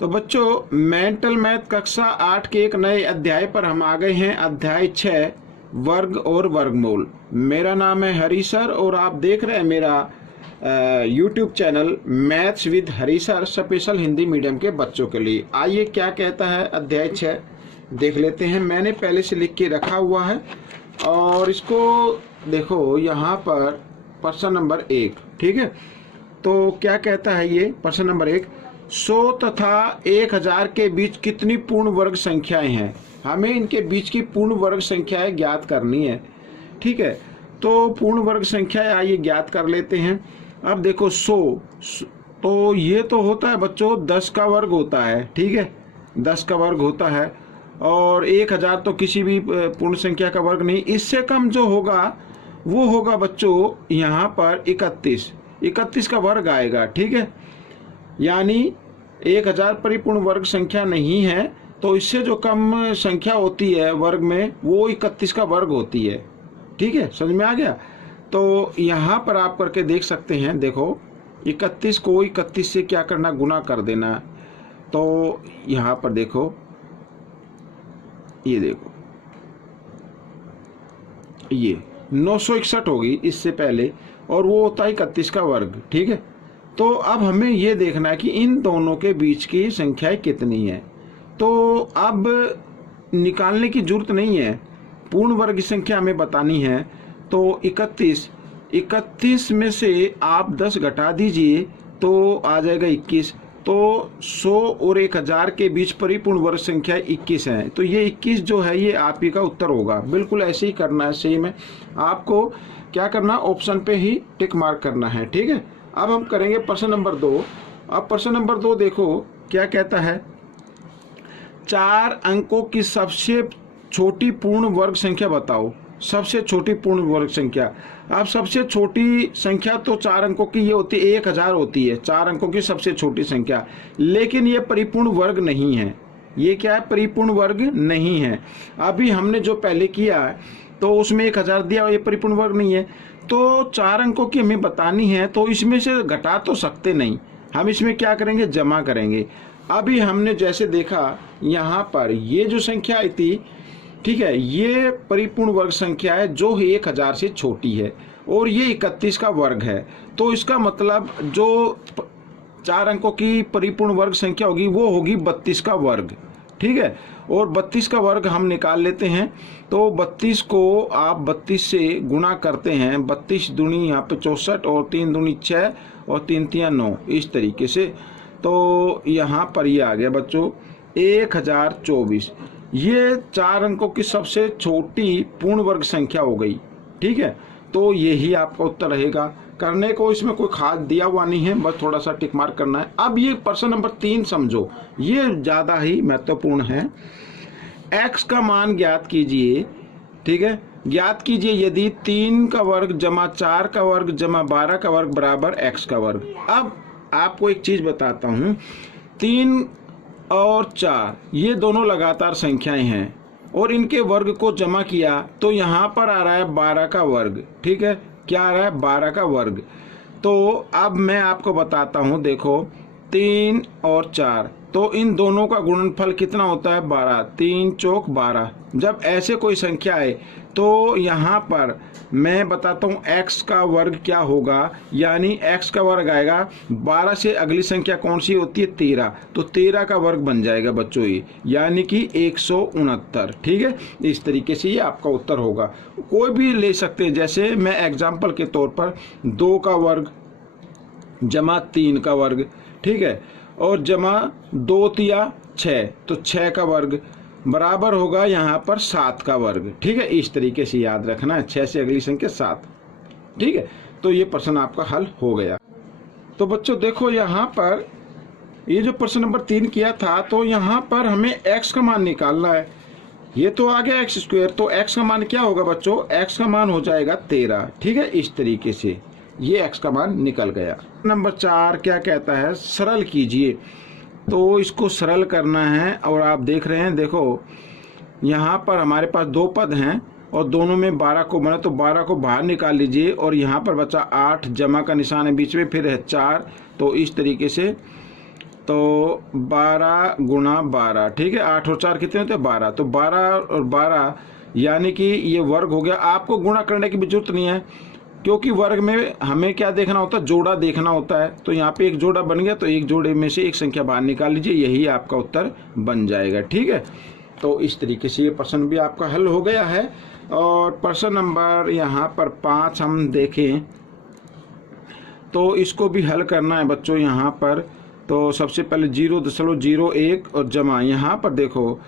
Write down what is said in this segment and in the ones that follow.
तो बच्चों mental math कक्षा 8 के एक नए अध्याय पर हम आ गए हैं। अध्याय 6 वर्ग और वर्गमूल। मेरा नाम है हरी सर और आप देख रहे हैं मेरा YouTube channel maths with Hari sir special Hindi medium के बच्चों के लिए। आइए क्या कहता है अध्याय 6 देख लेते हैं। मैंने पहले से लिख के रखा हुआ है और इसको देखो यहाँ पर प्रश्न नंबर 1, ठीक है। तो क्या कहता है ये प्रश्न नंबर 1, 100 तथा 1000 के बीच कितनी पूर्ण वर्ग संख्याएं हैं। हमें इनके बीच की पूर्ण वर्ग संख्याएं ज्ञात करनी है, ठीक है। तो पूर्ण वर्ग संख्याएं आइए ज्ञात कर लेते हैं। अब देखो 100 तो ये तो होता है बच्चों 10 का वर्ग होता है, ठीक है, 10 का वर्ग होता है। और 1000 तो किसी भी पूर्ण संख्या का वर्ग नहीं। इससे कम जो होगा वो होगा बच्चों यहाँ पर 31 का वर्ग आएगा, ठीक है। यानी 1000 परिपूर्ण वर्ग संख्या नहीं है, तो इससे जो कम संख्या होती है वर्ग में वो 31 का वर्ग होती है, ठीक है। समझ में आ गया। तो यहाँ पर आप करके देख सकते हैं। देखो 31 को 31 से क्या करना, गुना कर देना। तो यहाँ पर देखो, ये देखो, ये 961 होगी इससे पहले और वो होता है 31 का वर्ग, ठीक है। तो अब हमें ये देखना है कि इन दोनों के बीच की संख्याएं कितनी है। तो अब निकालने की जरूरत नहीं है, पूर्ण वर्ग की संख्या हमें बतानी है। तो 31 में से आप 10 घटा दीजिए तो आ जाएगा 21। तो 100 और 1000 के बीच परिपूर्ण वर्ग संख्या 21 है। तो ये 21 जो है ये आप ही का उत्तर होगा। बिल्कुल ऐसे ही करना है, सेम है। आपको क्या करना, ऑप्शन पे ही टिक मार्क करना है, ठीक है। अब हम करेंगे प्रश्न नंबर 2। अब प्रश्न नंबर 2 देखो क्या कहता है, 4 अंकों की सबसे छोटी पूर्ण वर्ग संख्या बताओ। सबसे छोटी पूर्ण वर्ग संख्या। अब सबसे छोटी संख्या तो 4 अंकों की ये होती है, 1000 होती है 4 अंकों की सबसे छोटी संख्या। लेकिन ये परिपूर्ण वर्ग नहीं है। ये क्या है, परिपूर्ण वर्ग नहीं है। अभी हमने जो पहले किया है तो उसमें 1000 दिया, ये परिपूर्ण वर्ग नहीं है। तो 4 अंकों की हमें बतानी है, तो इसमें से घटा तो सकते नहीं। हम इसमें क्या करेंगे, जमा करेंगे। अभी हमने जैसे देखा यहाँ पर ये जो संख्या आई थी, ठीक है, ये परिपूर्ण वर्ग संख्या है जो 1000 से छोटी है और ये 31 का वर्ग है। तो इसका मतलब जो 4 अंकों की परिपूर्ण वर्ग संख्या होगी वो होगी 32 का वर्ग, ठीक है। और 32 का वर्ग हम निकाल लेते हैं। तो 32 को आप 32 से गुणा करते हैं। 32 दूनी यहाँ पे 64 और 3 दूनी 6 और 3 तिया 9, इस तरीके से। तो यहाँ पर ये आ गया बच्चों 1024। ये 4 अंकों की सबसे छोटी पूर्ण वर्ग संख्या हो गई, ठीक है। तो यही आपका उत्तर रहेगा। करने को इसमें कोई खास दिया हुआ नहीं है, बस थोड़ा सा टिक मार्क करना है। अब ये प्रश्न नंबर 3 समझो, ये ज़्यादा ही महत्वपूर्ण है। x का मान ज्ञात कीजिए, ठीक है। ज्ञात कीजिए यदि 3 का वर्ग जमा 4 का वर्ग जमा 12 का वर्ग बराबर x का वर्ग। अब आपको एक चीज़ बताता हूँ, 3 और 4 ये दोनों लगातार संख्याएं हैं और इनके वर्ग को जमा किया तो यहाँ पर आ रहा है 12 का वर्ग, ठीक है। क्या आ रहा है, 12 का वर्ग। तो अब मैं आपको बताता हूँ, देखो 3 और 4, तो इन दोनों का गुणनफल कितना होता है, 12। 3 चौक 12। जब ऐसे कोई संख्या है तो यहाँ पर मैं बताता हूँ x का वर्ग क्या होगा। यानी x का वर्ग आएगा 12 से अगली संख्या कौन सी होती है, 13। तो 13 का वर्ग बन जाएगा बच्चों ये, यानी कि 169, ठीक है। इस तरीके से ये आपका उत्तर होगा। कोई भी ले सकते हैं, जैसे मैं एग्जाम्पल के तौर पर 2 का वर्ग जमा 3 का वर्ग, ठीक है, और जमा 2 तिया 6, तो 6 का वर्ग बराबर होगा यहाँ पर 7 का वर्ग, ठीक है। इस तरीके से याद रखना है, 6 से अगली संख्या 7, ठीक है। तो ये प्रश्न आपका हल हो गया। तो बच्चों देखो यहाँ पर ये जो प्रश्न नंबर 3 किया था, तो यहाँ पर हमें x का मान निकालना है। ये तो आ गया x स्क्वायर, तो x का मान क्या होगा बच्चों, x का मान हो जाएगा 13, ठीक है। इस तरीके से ये x का मान निकल गया। नंबर 4 क्या कहता है, सरल कीजिए। तो इसको सरल करना है और आप देख रहे हैं, देखो यहाँ पर हमारे पास 2 पद हैं और दोनों में 12 को बना, तो 12 को बाहर निकाल लीजिए और यहाँ पर बचा 8, जमा का निशान है बीच में, फिर है 4। तो इस तरीके से तो 12 गुणा 12, ठीक है, 8 और 4 कितने होते हैं 12, तो 12 और 12 यानी कि ये वर्ग हो गया। आपको गुणा करने की भी जरूरत नहीं है, क्योंकि वर्ग में हमें क्या देखना होता है, जोड़ा देखना होता है। तो यहाँ पे एक जोड़ा बन गया, तो एक जोड़े में से एक संख्या बाहर निकाल लीजिए, यही आपका उत्तर बन जाएगा, ठीक है। तो इस तरीके से ये प्रश्न भी आपका हल हो गया है। और प्रश्न नंबर यहाँ पर 5 हम देखें तो इसको भी हल करना है बच्चों। यहाँ पर तो सबसे पहले 0.01 और जमा, यहाँ पर देखो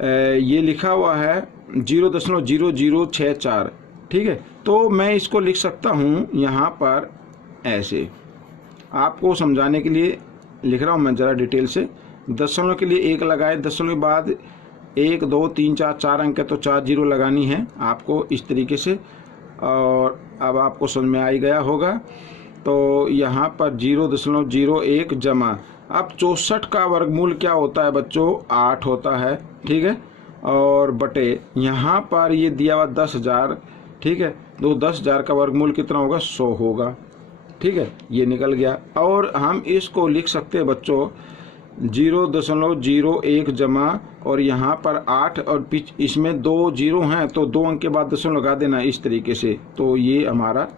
ये लिखा हुआ है 0.0064, ठीक है। तो मैं इसको लिख सकता हूँ यहाँ पर ऐसे, आपको समझाने के लिए लिख रहा हूँ मैं ज़रा डिटेल से। दशमलव के लिए 1 लगाए, दशमलव के बाद 1 2 3 4 4 अंक है तो 4 जीरो लगानी है आपको इस तरीके से। और अब आपको समझ में आ ही गया होगा। तो यहाँ पर 0.01 जमा, अब 64 का वर्गमूल क्या होता है बच्चों, 8 होता है, ठीक है। और बटे यहाँ पर ये दिया हुआ 10,000, ठीक है, तो 10,000 का वर्गमूल कितना होगा, 100 होगा, ठीक है, ये निकल गया। और हम इसको लिख सकते हैं बच्चों 0.01 जमा, और यहाँ पर 8 और इसमें 2 जीरो हैं तो 2 अंक के बाद दशमलव लगा देना इस तरीके से। तो ये हमारा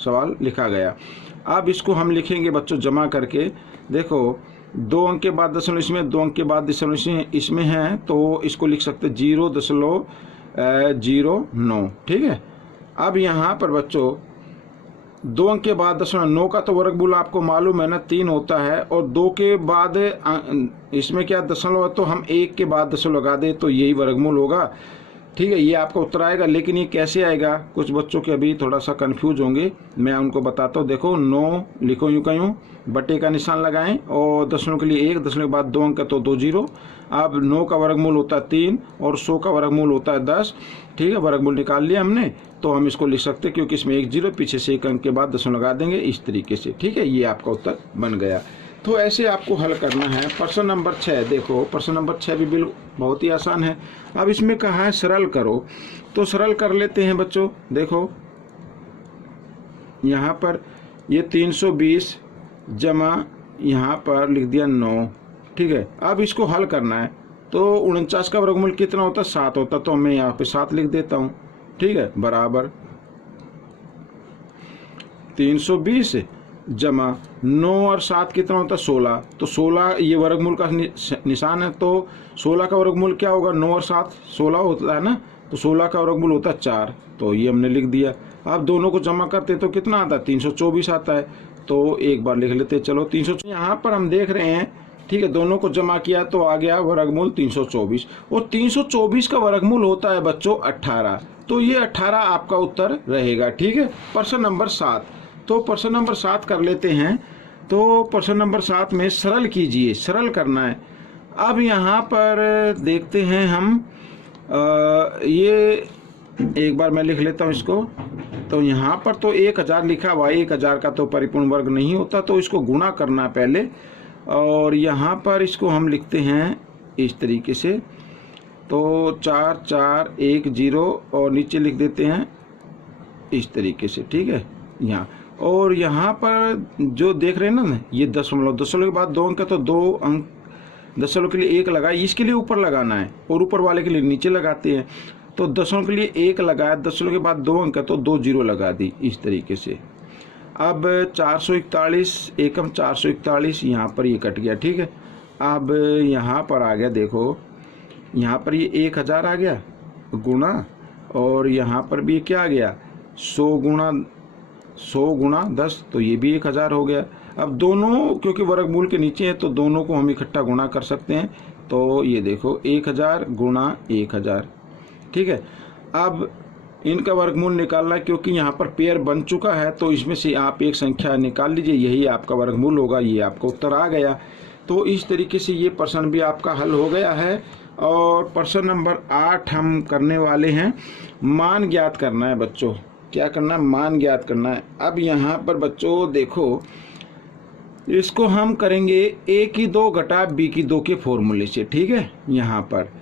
सवाल लिखा गया। अब इसको हम लिखेंगे बच्चों जमा करके। देखो 2 अंक के बाद दशमलव इसमें, 2 अंक के बाद दशमलव इसमें है, तो इसको लिख सकते 0.09, ठीक है। अब यहाँ पर बच्चों 2 अंक के बाद दशमलव, 9 का तो वर्गमूल आपको मालूम है ना 3 होता है, और 2 के बाद इसमें क्या दशमलव है तो हम 1 के बाद दशमलव लगा दे तो यही वर्गमूल होगा, ठीक है। ये आपका उत्तर आएगा। लेकिन ये कैसे आएगा, कुछ बच्चों के अभी थोड़ा सा कंफ्यूज होंगे, मैं उनको बताता हूँ। देखो 9 लिखो यूँ कयूँ, बटे का निशान लगाएं, और दशमलव के लिए 1, दशमलव के बाद 2 अंक है तो 2 जीरो। अब 9 का वर्गमूल होता है 3 और 100 का वर्गमूल होता है 10, ठीक है। वर्गमूल निकाल लिया हमने, तो हम इसको लिख सकते हैं क्योंकि इसमें 1 जीरो, पीछे से 1 अंक के बाद दशमलव लगा देंगे इस तरीके से, ठीक है। ये आपका उत्तर बन गया। तो ऐसे आपको हल करना है। प्रश्न नंबर 6 देखो, प्रश्न नंबर 6 भी बिल्कुल बहुत ही आसान है। अब इसमें कहा है सरल करो, तो सरल कर लेते हैं बच्चों। देखो यहाँ पर ये 320 जमा यहाँ पर लिख दिया 9, ठीक है। अब इसको हल करना है, तो 49 का वर्गमूल कितना होता है, 7 होता, तो मैं यहाँ पे 7 लिख देता हूँ, ठीक है, बराबर 320 जमा 9 और 7 कितना होता है 16, तो 16 ये वर्गमूल का निशान है, तो 16 का वर्गमूल क्या होगा, 9 और 7 16 होता है ना, तो 16 का वर्गमूल होता है 4, तो ये हमने लिख दिया। अब दोनों को जमा करते तो कितना आता है, 324 आता है, तो एक बार लिख लेते चलो 300। यहाँ पर हम देख रहे हैं, ठीक है, दोनों को जमा किया तो आ गया वर्गमूल 324, और 324 का वर्गमूल होता है बच्चों 18, तो ये 18 आपका उत्तर रहेगा, ठीक है। प्रश्न नंबर 7, तो प्रश्न नंबर 7 कर लेते हैं। तो प्रश्न नंबर 7 में सरल कीजिए, सरल करना है। अब यहाँ पर देखते हैं हम ये एक बार मैं लिख लेता हूँ इसको। तो यहाँ पर तो 1000 लिखा हुआ है, 1000 का तो परिपूर्ण वर्ग नहीं होता, तो इसको गुणा करना है पहले, और यहाँ पर इसको हम लिखते हैं इस तरीके से। तो 4 4 1 0 और नीचे लिख देते हैं इस तरीके से, ठीक है यहाँ। और यहाँ पर जो देख रहे हैं ना, ये दशमलव, दशमलव के बाद 2 अंक है तो 2 अंक, दशमलव के लिए 1 लगाए, इसके लिए ऊपर लगाना है और ऊपर वाले के लिए नीचे लगाते हैं। तो दशमलव के लिए 1 लगाया, दशमलव के बाद 2 अंक है तो 2 जीरो लगा दी इस तरीके से। अब 441 एकम 441, यहाँ पर ये कट गया, ठीक है। अब यहाँ पर आ गया, देखो यहाँ पर ये 1000 आ गया गुणा, और यहाँ पर भी क्या आ गया 100 गुणा 10, तो ये भी 1000 हो गया। अब दोनों क्योंकि वर्गमूल के नीचे है तो दोनों को हम इकट्ठा गुणा कर सकते हैं, तो ये देखो 1000 गुणा 1000, ठीक है। अब इनका वर्गमूल निकालना है, क्योंकि यहाँ पर पेयर बन चुका है, तो इसमें से आप एक संख्या निकाल लीजिए, यही आपका वर्गमूल होगा, ये आपका उत्तर आ गया। तो इस तरीके से ये प्रश्न भी आपका हल हो गया है। और प्रश्न नंबर 8 हम करने वाले हैं। मान ज्ञात करना है बच्चों, क्या करना है, मान ज्ञात करना है। अब यहाँ पर बच्चों देखो, इसको हम करेंगे a की 2 घटा b की 2 के फॉर्मूले से, ठीक है। यहाँ पर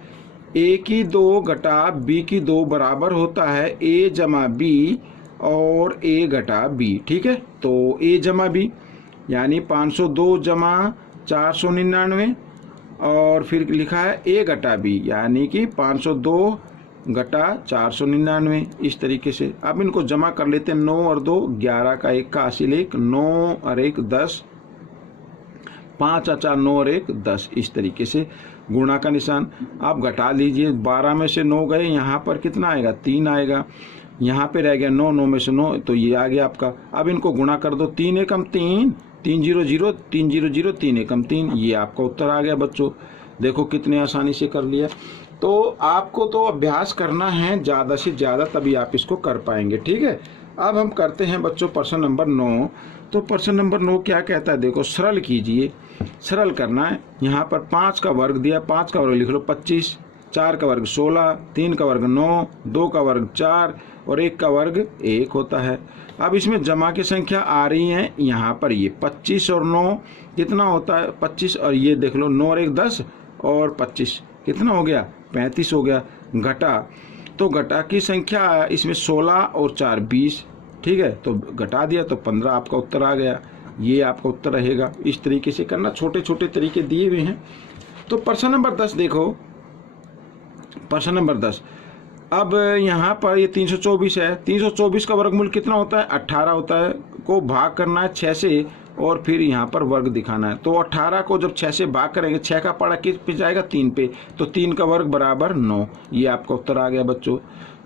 a की 2 घटा b की 2 बराबर होता है a जमा b और a घटा b, ठीक है। तो a जमा b यानी 502 जमा 499 और फिर लिखा है A घटा B यानी कि 502 घटा 499 इस तरीके से। अब इनको जमा कर लेते हैं। 9 और 2 11 का 1 का हासिल 1, 9 और 1 10, 5 और 4 9 और 1 10 इस तरीके से गुणा का निशान। आप घटा लीजिए, 12 में से 9 गए, यहाँ पर कितना आएगा 3 आएगा, यहाँ पे रह गया 9, 9 में से 9 तो ये आ गया आपका। अब इनको गुणा कर दो, 3 एकम 3, 3 0 0 3 0 0 3 एकम 3, ये आपका उत्तर आ गया बच्चों। देखो कितने आसानी से कर लिया। तो आपको तो अभ्यास करना है ज़्यादा से ज़्यादा, तभी आप इसको कर पाएंगे। ठीक है, अब हम करते हैं बच्चों प्रश्न नंबर 9। तो प्रश्न नंबर 9 क्या कहता है, देखो सरल कीजिए, सरल करना है। यहाँ पर 5 का वर्ग दिया, 5 का वर्ग लिख लो 25, 4 का वर्ग 16, 3 का वर्ग 9, 2 का वर्ग 4 और 1 का वर्ग 1 होता है। अब इसमें जमा की संख्या आ रही है, यहाँ पर ये 25 और 9 कितना होता है 25, और ये देख लो 9 और 1 10 और 25 कितना हो गया 35 हो गया। घटा, तो घटा की संख्या इसमें 16 और 4 20, ठीक है, तो घटा दिया तो 15 आपका उत्तर आ गया। ये आपका उत्तर रहेगा। इस तरीके से करना, छोटे छोटे तरीके दिए हुए हैं। तो प्रश्न नंबर 10 देखो, प्रश्न नंबर 10। अब यहाँ पर ये 324 है, 324 का वर्गमूल कितना होता है 18 होता है, को भाग करना है 6 से और फिर यहाँ पर वर्ग दिखाना है। तो 18 को जब 6 से भाग करेंगे, 6 का पड़ा किस पे जाएगा 3 पे, तो 3 का वर्ग बराबर 9, ये आपका उत्तर आ गया बच्चों।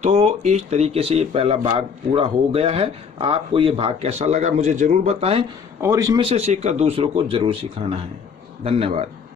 तो इस तरीके से ये पहला भाग पूरा हो गया है। आपको ये भाग कैसा लगा मुझे ज़रूर बताएं और इसमें से सीखकर दूसरों को ज़रूर सिखाना है। धन्यवाद।